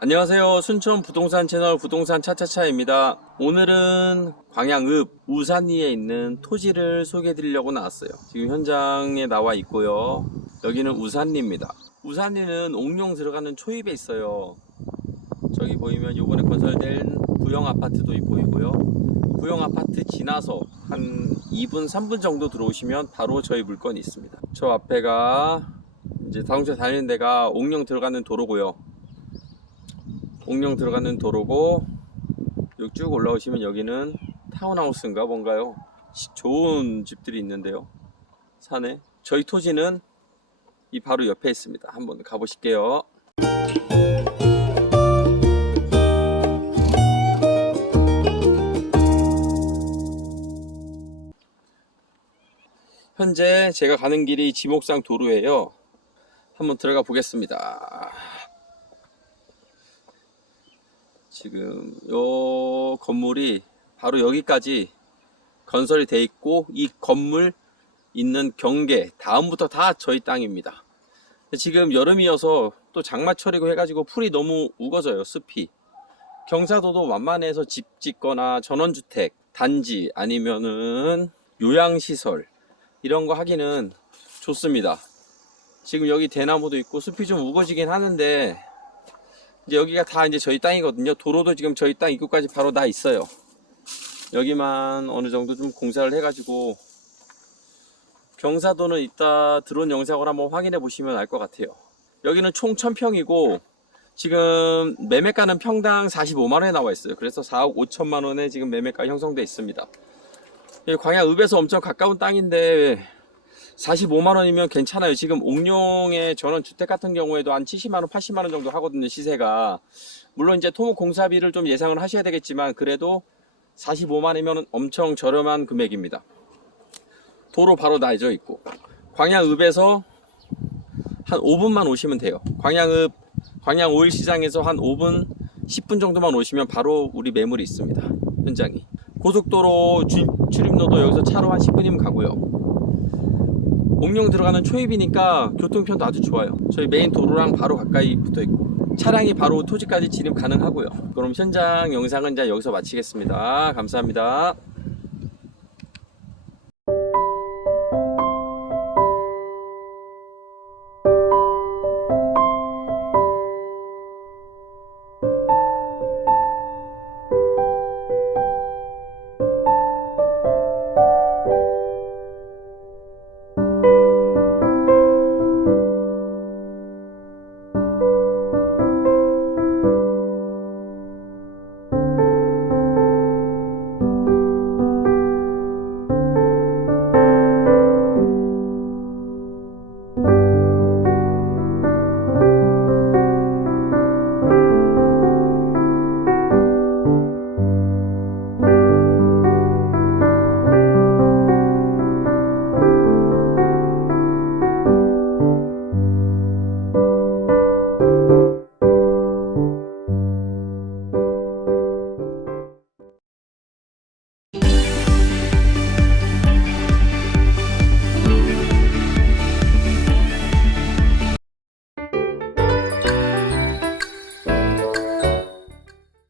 안녕하세요. 순천 부동산 채널 부동산 차차차입니다. 오늘은 광양읍 우산리에 있는 토지를 소개해 드리려고 나왔어요. 지금 현장에 나와 있고요. 여기는 우산리입니다. 우산리는 옥룡 들어가는 초입에 있어요. 저기 보이면 요번에 건설된 구형 아파트도 보이고요. 구형 아파트 지나서 한 2분, 3분 정도 들어오시면 바로 저희 물건이 있습니다. 저 앞에가 이제 자동차 다니는 데가 옥룡 들어가는 도로고요. 옥룡 들어가는 도로고 여기 쭉 올라오시면 여기는 타운하우스인가 뭔가요? 시- 좋은 집들이 있는데요. 산에 저희 토지는 이 바로 옆에 있습니다. 한번 가보실게요. 현재 제가 가는 길이 지목상 도로예요. 한번 들어가 보겠습니다. 지금 요 건물이 바로 여기까지 건설이 돼 있고 이 건물 있는 경계 다음부터 다 저희 땅입니다. 지금 여름이어서 또 장마철이고 해가지고 풀이 너무 우거져요 숲이. 경사도도 완만해서 집 짓거나 전원주택 단지 아니면은 요양시설 이런 거 하기는 좋습니다. 지금 여기 대나무도 있고 숲이 좀 우거지긴 하는데 이제 여기가 다 이제 저희 땅이거든요. 도로도 지금 저희 땅 입구까지 바로 다 있어요. 여기만 어느 정도 좀 공사를 해가지고 경사도는 이따 드론 영상을 한번 확인해 보시면 알 것 같아요. 여기는 총 1000평이고 지금 매매가는 평당 45만 원에 나와 있어요. 그래서 4억 5천만 원에 지금 매매가 형성돼 있습니다. 광양읍에서 엄청 가까운 땅인데 45만 원이면 괜찮아요. 지금 옥룡의 전원 주택 같은 경우에도 한 70만 원, 80만 원 정도 하거든요. 시세가 물론 이제 토목 공사비를 좀 예상을 하셔야 되겠지만 그래도 45만 원이면 엄청 저렴한 금액입니다. 도로 바로 나져 있고 광양읍에서 한 5분만 오시면 돼요. 광양읍 광양 오일 시장에서 한 5분, 10분 정도만 오시면 바로 우리 매물이 있습니다. 현장이. 고속도로 주- 출입로도 여기서 차로 한 10분이면 가고요. 옥룡 들어가는 초입이니까 교통편도 아주 좋아요. 저희 메인 도로랑 바로 가까이 붙어 있고 차량이 바로 토지까지 진입 가능하고요. 그럼 현장 영상은 이제 여기서 마치겠습니다. 감사합니다.